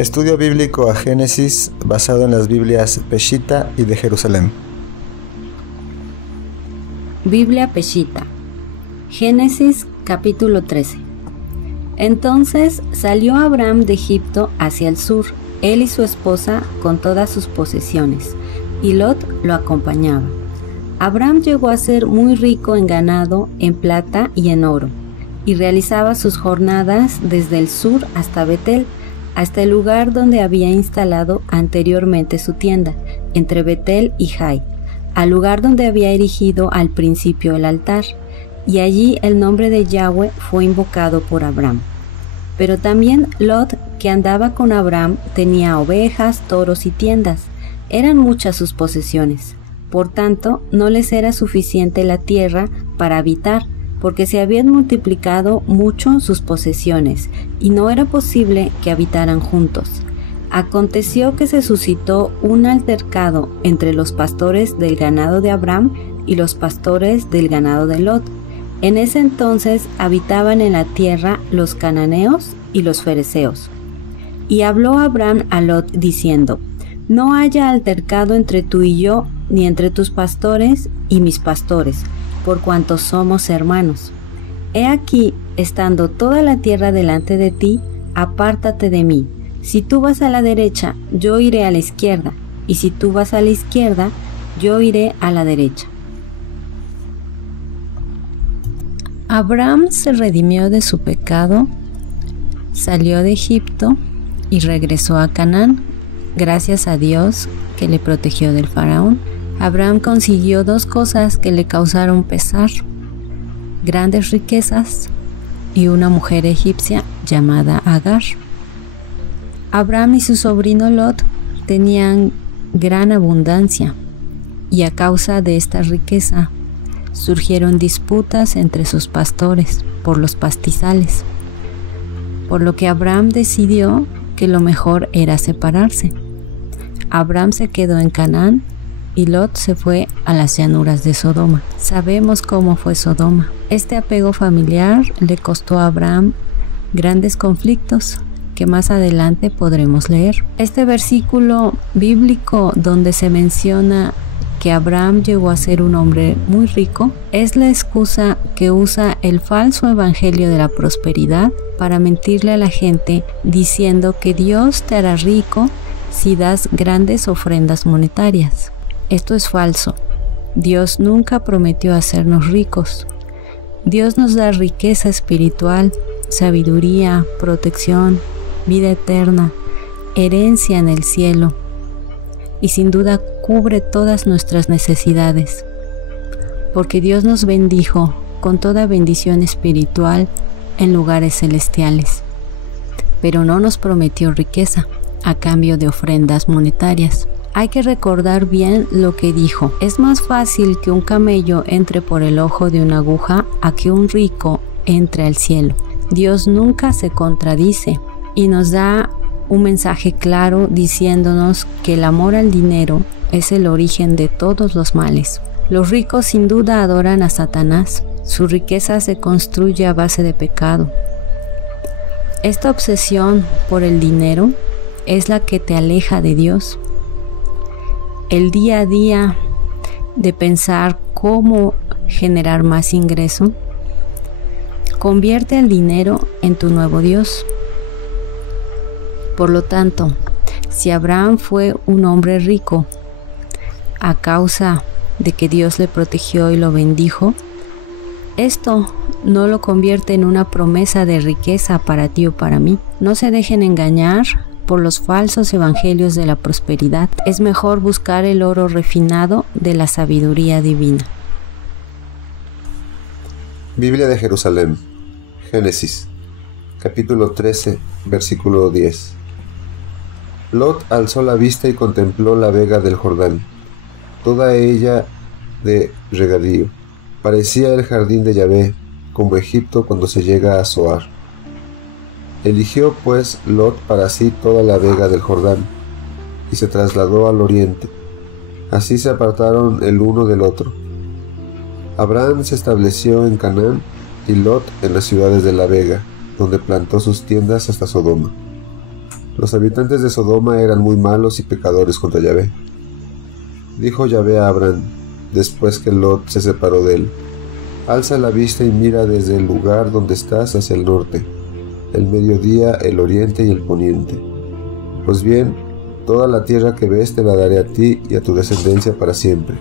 Estudio bíblico a Génesis basado en las Biblias Peshitta y de Jerusalén. Biblia Peshitta. Génesis capítulo 13. Entonces salió Abram de Egipto hacia el sur, él y su esposa con todas sus posesiones, y Lot lo acompañaba. Abram llegó a ser muy rico en ganado, en plata y en oro, y realizaba sus jornadas desde el sur hasta Betel, hasta el lugar donde había instalado anteriormente su tienda, entre Betel y Jai, al lugar donde había erigido al principio el altar, y allí el nombre de Yahweh fue invocado por Abram. Pero también Lot, que andaba con Abram, tenía ovejas, toros y tiendas. Eran muchas sus posesiones. Por tanto, no les era suficiente la tierra para habitar, porque se habían multiplicado mucho sus posesiones, y no era posible que habitaran juntos. Aconteció que se suscitó un altercado entre los pastores del ganado de Abram y los pastores del ganado de Lot. En ese entonces habitaban en la tierra los cananeos y los fereceos. Y habló Abram a Lot diciendo: No haya altercado entre tú y yo, ni entre tus pastores y mis pastores, por cuanto somos hermanos. He aquí, estando toda la tierra delante de ti, apártate de mí. Si tú vas a la derecha, yo iré a la izquierda, y si tú vas a la izquierda, yo iré a la derecha. Abram se redimió de su pecado, salió de Egipto y regresó a Canaán, gracias a Dios que le protegió del faraón. Abram consiguió dos cosas que le causaron pesar: grandes riquezas y una mujer egipcia llamada Agar. Abram y su sobrino Lot tenían gran abundancia, y a causa de esta riqueza surgieron disputas entre sus pastores por los pastizales, por lo que Abram decidió que lo mejor era separarse. Abram se quedó en Canaán y Lot se fue a las llanuras de Sodoma. Sabemos cómo fue Sodoma. Este apego familiar le costó a Abram grandes conflictos que más adelante podremos leer. Este versículo bíblico donde se menciona que Abram llegó a ser un hombre muy rico es la excusa que usa el falso evangelio de la prosperidad para mentirle a la gente diciendo que Dios te hará rico si das grandes ofrendas monetarias. Esto es falso. Dios nunca prometió hacernos ricos. Dios nos da riqueza espiritual, sabiduría, protección, vida eterna, herencia en el cielo, y sin duda cubre todas nuestras necesidades, porque Dios nos bendijo con toda bendición espiritual en lugares celestiales, pero no nos prometió riqueza a cambio de ofrendas monetarias. Hay que recordar bien lo que dijo: es más fácil que un camello entre por el ojo de una aguja a que un rico entre al cielo. Dios nunca se contradice y nos da un mensaje claro diciéndonos que el amor al dinero es el origen de todos los males. Los ricos sin duda adoran a Satanás. Su riqueza se construye a base de pecado. Esta obsesión por el dinero es la que te aleja de Dios. El día a día de pensar cómo generar más ingreso convierte el dinero en tu nuevo Dios. Por lo tanto, si Abraham fue un hombre rico a causa de que Dios le protegió y lo bendijo, esto no lo convierte en una promesa de riqueza para ti o para mí. No se dejen engañar por los falsos evangelios de la prosperidad. Es mejor buscar el oro refinado de la sabiduría divina. Biblia de Jerusalén, Génesis, capítulo 13, versículo 10. Lot alzó la vista y contempló la vega del Jordán, toda ella de regadío. Parecía el jardín de Yahvé, como Egipto cuando se llega a Zoar. Eligió pues Lot para sí toda la vega del Jordán, y se trasladó al oriente. Así se apartaron el uno del otro. Abraham se estableció en Canaán, y Lot en las ciudades de la vega, donde plantó sus tiendas hasta Sodoma. Los habitantes de Sodoma eran muy malos y pecadores contra Yahvé. Dijo Yahvé a Abraham, después que Lot se separó de él: alza la vista y mira desde el lugar donde estás hacia el norte, el mediodía, el oriente y el poniente. Pues bien, toda la tierra que ves te la daré a ti y a tu descendencia para siempre.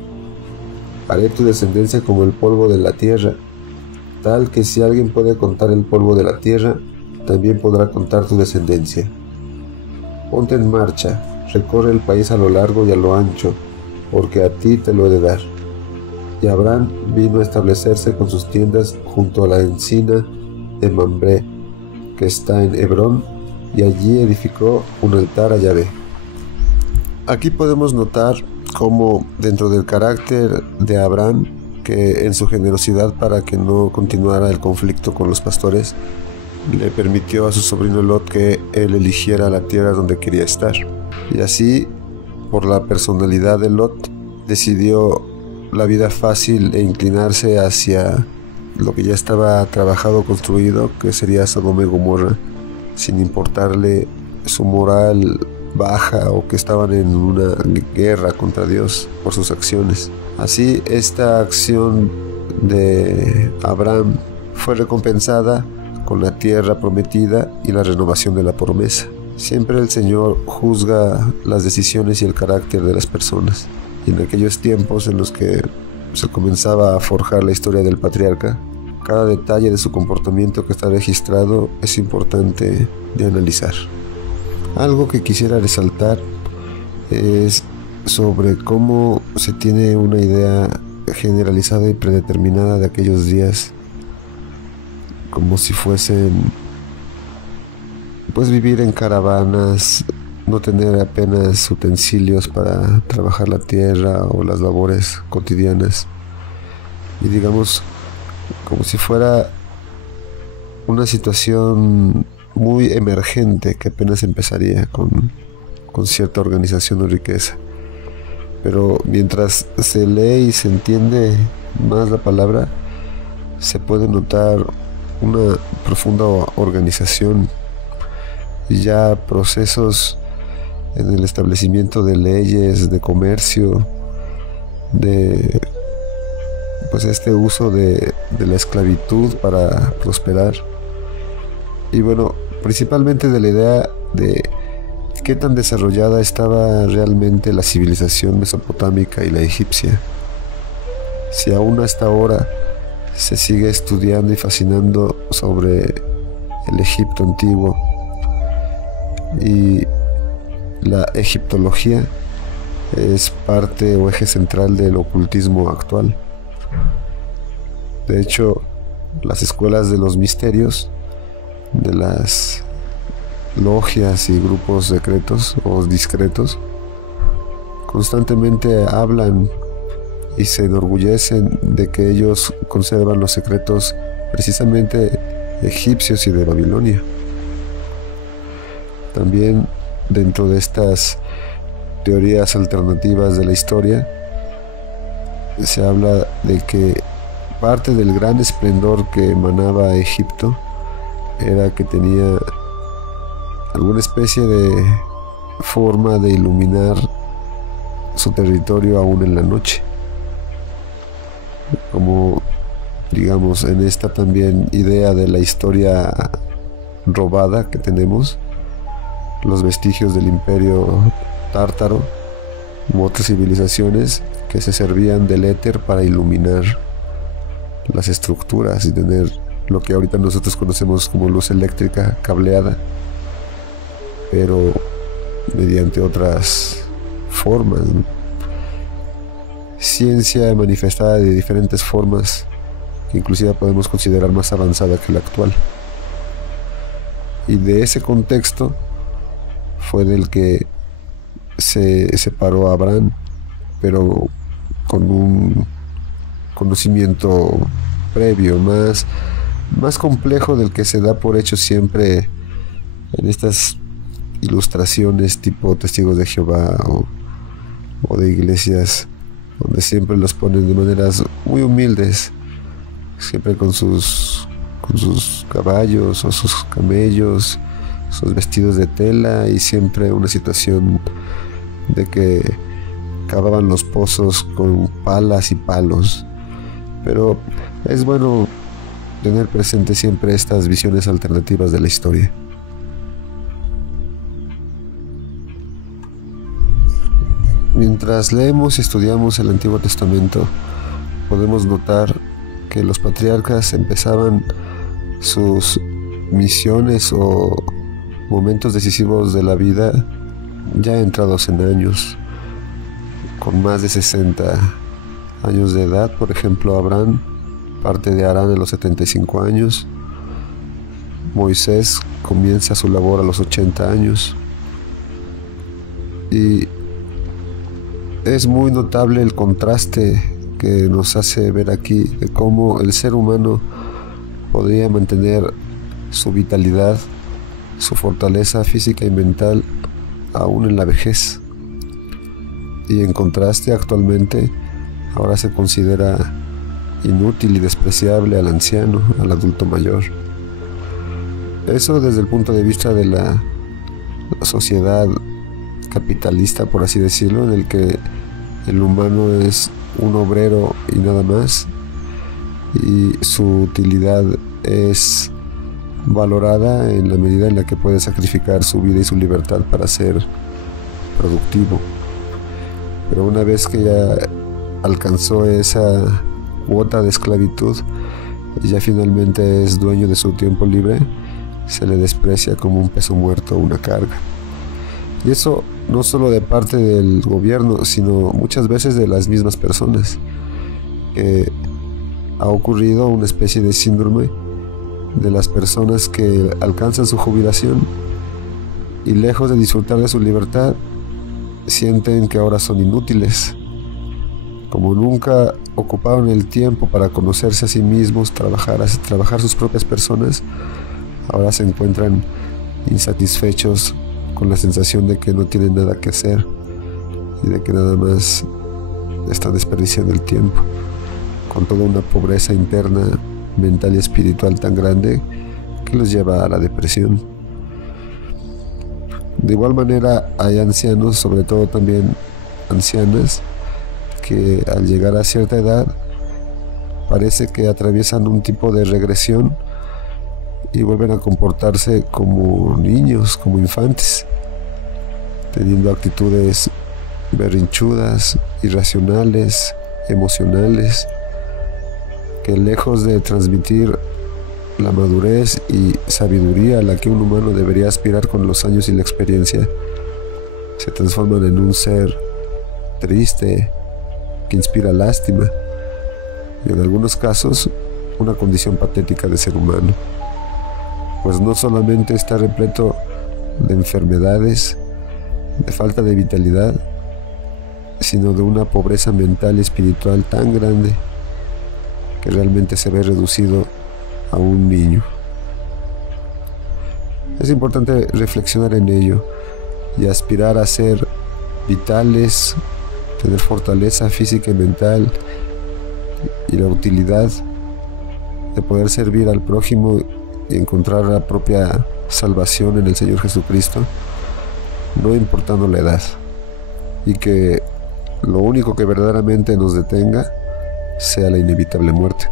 Haré tu descendencia como el polvo de la tierra, tal que si alguien puede contar el polvo de la tierra, también podrá contar tu descendencia. Ponte en marcha, recorre el país a lo largo y a lo ancho, porque a ti te lo he de dar. Y Abraham vino a establecerse con sus tiendas junto a la encina de Mambré, que está en Hebrón, y allí edificó un altar a Yahvé. Aquí podemos notar cómo dentro del carácter de Abraham, que en su generosidad para que no continuara el conflicto con los pastores, le permitió a su sobrino Lot que él eligiera la tierra donde quería estar. Y así, por la personalidad de Lot, decidió la vida fácil e inclinarse hacia lo que ya estaba trabajado, construido, que sería Sodoma y Gomorra, sin importarle su moral baja o que estaban en una guerra contra Dios por sus acciones. Así, esta acción de Abraham fue recompensada con la tierra prometida y la renovación de la promesa. Siempre el Señor juzga las decisiones y el carácter de las personas. Y en aquellos tiempos en los que se comenzaba a forjar la historia del patriarca, cada detalle de su comportamiento que está registrado es importante de analizar. Algo que quisiera resaltar es sobre cómo se tiene una idea generalizada y predeterminada de aquellos días, como si fuesen pues vivir en caravanas, no tener apenas utensilios para trabajar la tierra o las labores cotidianas, y digamos como si fuera una situación muy emergente que apenas empezaría con cierta organización o riqueza. Pero mientras se lee y se entiende más la palabra, se puede notar una profunda organización y ya procesos en el establecimiento de leyes, de comercio, de pues este uso de la esclavitud para prosperar. Y bueno, principalmente de la idea de qué tan desarrollada estaba realmente la civilización mesopotámica y la egipcia. Si aún hasta ahora se sigue estudiando y fascinando sobre el Egipto antiguo, y la egiptología es parte o eje central del ocultismo actual. De hecho, las escuelas de los misterios, de las logias y grupos secretos o discretos, constantemente hablan y se enorgullecen de que ellos conservan los secretos precisamente egipcios y de Babilonia. También dentro de estas teorías alternativas de la historia se habla de que parte del gran esplendor que emanaba Egipto era que tenía alguna especie de forma de iluminar su territorio aún en la noche, como digamos en esta también idea de la historia robada que tenemos, los vestigios del imperio tártaro u otras civilizaciones que se servían del éter para iluminar las estructuras y tener lo que ahorita nosotros conocemos como luz eléctrica cableada, pero mediante otras formas, ¿no? Ciencia manifestada de diferentes formas que inclusive podemos considerar más avanzada que la actual. Y de ese contexto fue del que se separó a Abraham, pero con un conocimiento previo, más complejo del que se da por hecho siempre en estas ilustraciones tipo testigos de Jehová o de iglesias, donde siempre los ponen de maneras muy humildes, siempre con sus caballos o sus camellos sus vestidos de tela y siempre una situación de que cavaban los pozos con palas y palos. Pero es bueno tener presente siempre estas visiones alternativas de la historia. Mientras leemos y estudiamos el Antiguo Testamento, podemos notar que los patriarcas empezaban sus misiones o momentos decisivos de la vida ya entrados en años, con más de 60 años de edad. Por ejemplo, Abraham parte de Harán a los 75 años, Moisés comienza su labor a los 80 años, y es muy notable el contraste que nos hace ver aquí de cómo el ser humano podría mantener su vitalidad, su fortaleza física y mental aún en la vejez. Y en contraste, actualmente ahora se considera inútil y despreciable al anciano, al adulto mayor. Eso desde el punto de vista de la sociedad capitalista, por así decirlo, en el que el humano es un obrero y nada más, y su utilidad es valorada en la medida en la que puede sacrificar su vida y su libertad para ser productivo. Pero una vez que ya alcanzó esa cuota de esclavitud y ya finalmente es dueño de su tiempo libre, se le desprecia como un peso muerto o una carga. Y eso no solo de parte del gobierno, sino muchas veces de las mismas personas. Ha ocurrido una especie de síndrome de las personas que alcanzan su jubilación y, lejos de disfrutar de su libertad, sienten que ahora son inútiles. Como nunca ocuparon el tiempo para conocerse a sí mismos, trabajar sus propias personas, ahora se encuentran insatisfechos, con la sensación de que no tienen nada que hacer y de que nada más están desperdiciando el tiempo, con toda una pobreza interna, mental y espiritual tan grande que los lleva a la depresión. De igual manera, hay ancianos, sobre todo también ancianas, que al llegar a cierta edad parece que atraviesan un tipo de regresión y vuelven a comportarse como niños, como infantes, teniendo actitudes berrinchudas, irracionales, emocionales, que lejos de transmitir la madurez y sabiduría a la que un humano debería aspirar con los años y la experiencia, se transforman en un ser triste que inspira lástima y en algunos casos una condición patética de ser humano, pues no solamente está repleto de enfermedades, de falta de vitalidad, sino de una pobreza mental y espiritual tan grande que realmente se ve reducido a un niño. Es importante reflexionar en ello y aspirar a ser vitales, tener fortaleza física y mental y la utilidad de poder servir al prójimo y encontrar la propia salvación en el Señor Jesucristo, no importando la edad, y que lo único que verdaderamente nos detenga sea la inevitable muerte.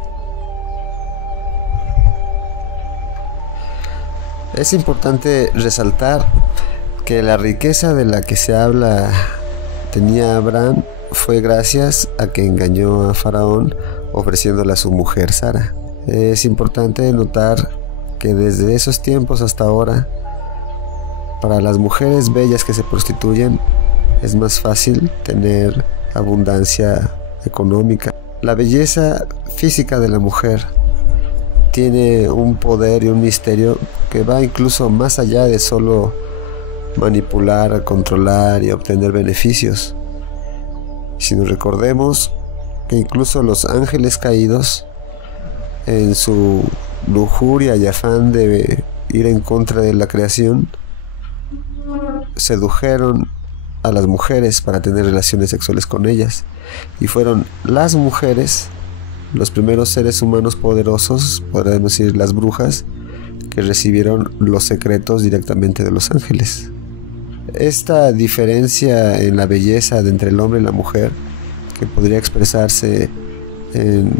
Es importante resaltar que la riqueza de la que se habla tenía Abraham fue gracias a que engañó a Faraón ofreciéndole a su mujer Sara. Es importante notar que desde esos tiempos hasta ahora, para las mujeres bellas que se prostituyen, es más fácil tener abundancia económica. La belleza física de la mujer tiene un poder y un misterio que va incluso más allá de solo manipular, controlar y obtener beneficios. Si nos recordemos que incluso los ángeles caídos, en su lujuria y afán de ir en contra de la creación, sedujeron a las mujeres para tener relaciones sexuales con ellas, y fueron las mujeres, los primeros seres humanos poderosos, podríamos decir las brujas, que recibieron los secretos directamente de los ángeles. Esta diferencia en la belleza de entre el hombre y la mujer, que podría expresarse en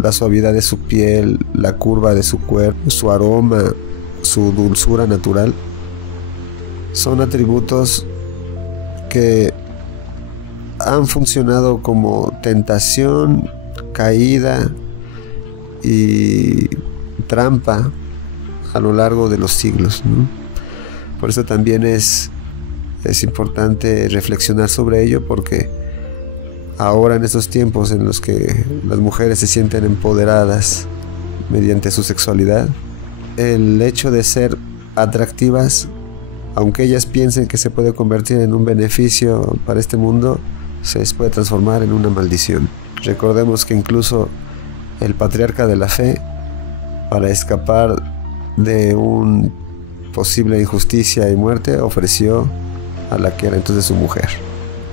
la suavidad de su piel, la curva de su cuerpo, su aroma, su dulzura natural, son atributos que han funcionado como tentación, caída y trampa a lo largo de los siglos, ¿no? Por eso también es importante reflexionar sobre ello, porque ahora en estos tiempos en los que las mujeres se sienten empoderadas mediante su sexualidad, el hecho de ser atractivas, aunque ellas piensen que se puede convertir en un beneficio para este mundo, se puede transformar en una maldición. Recordemos que incluso el patriarca de la fe, para escapar de una posible injusticia y muerte, ofreció a la que era entonces su mujer.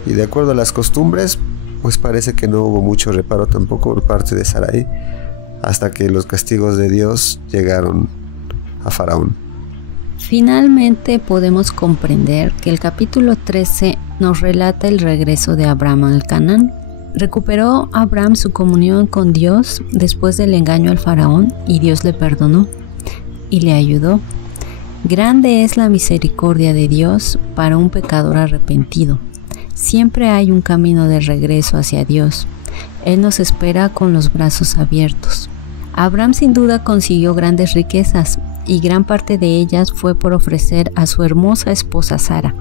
Y de acuerdo a las costumbres, pues parece que no hubo mucho reparo tampoco por parte de Sarai, hasta que los castigos de Dios llegaron a Faraón. Finalmente podemos comprender que el capítulo 13 nos relata el regreso de Abraham al Canaán. Recuperó Abraham su comunión con Dios después del engaño al faraón, y Dios le perdonó y le ayudó. Grande es la misericordia de Dios para un pecador arrepentido. Siempre hay un camino de regreso hacia Dios. Él nos espera con los brazos abiertos. Abraham sin duda consiguió grandes riquezas, y gran parte de ellas fue por ofrecer a su hermosa esposa Sara.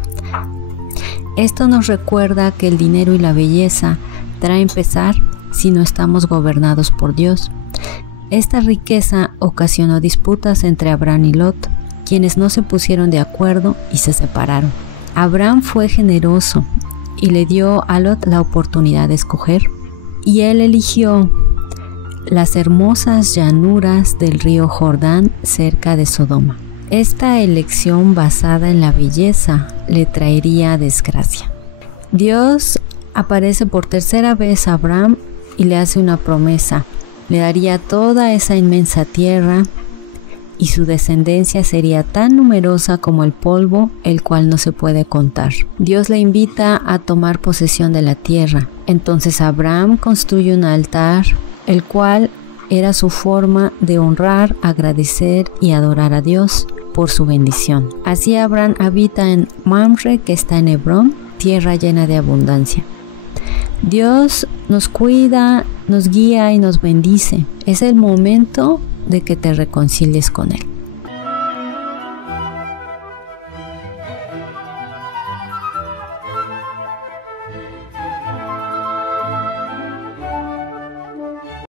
Esto nos recuerda que el dinero y la belleza traen pesar si no estamos gobernados por Dios. Esta riqueza ocasionó disputas entre Abraham y Lot, quienes no se pusieron de acuerdo y se separaron. Abraham fue generoso y le dio a Lot la oportunidad de escoger, y él eligió las hermosas llanuras del río Jordán cerca de Sodoma. Esta elección basada en la belleza le traería desgracia. Dios aparece por tercera vez a Abraham y le hace una promesa. Le daría toda esa inmensa tierra, y su descendencia sería tan numerosa como el polvo, el cual no se puede contar. Dios le invita a tomar posesión de la tierra. Entonces Abraham construye un altar, el cual era su forma de honrar, agradecer y adorar a Dios por su bendición. Así Abraham habita en Mamre, que está en Hebrón, tierra llena de abundancia. Dios nos cuida, nos guía y nos bendice. Es el momento de que te reconcilies con Él.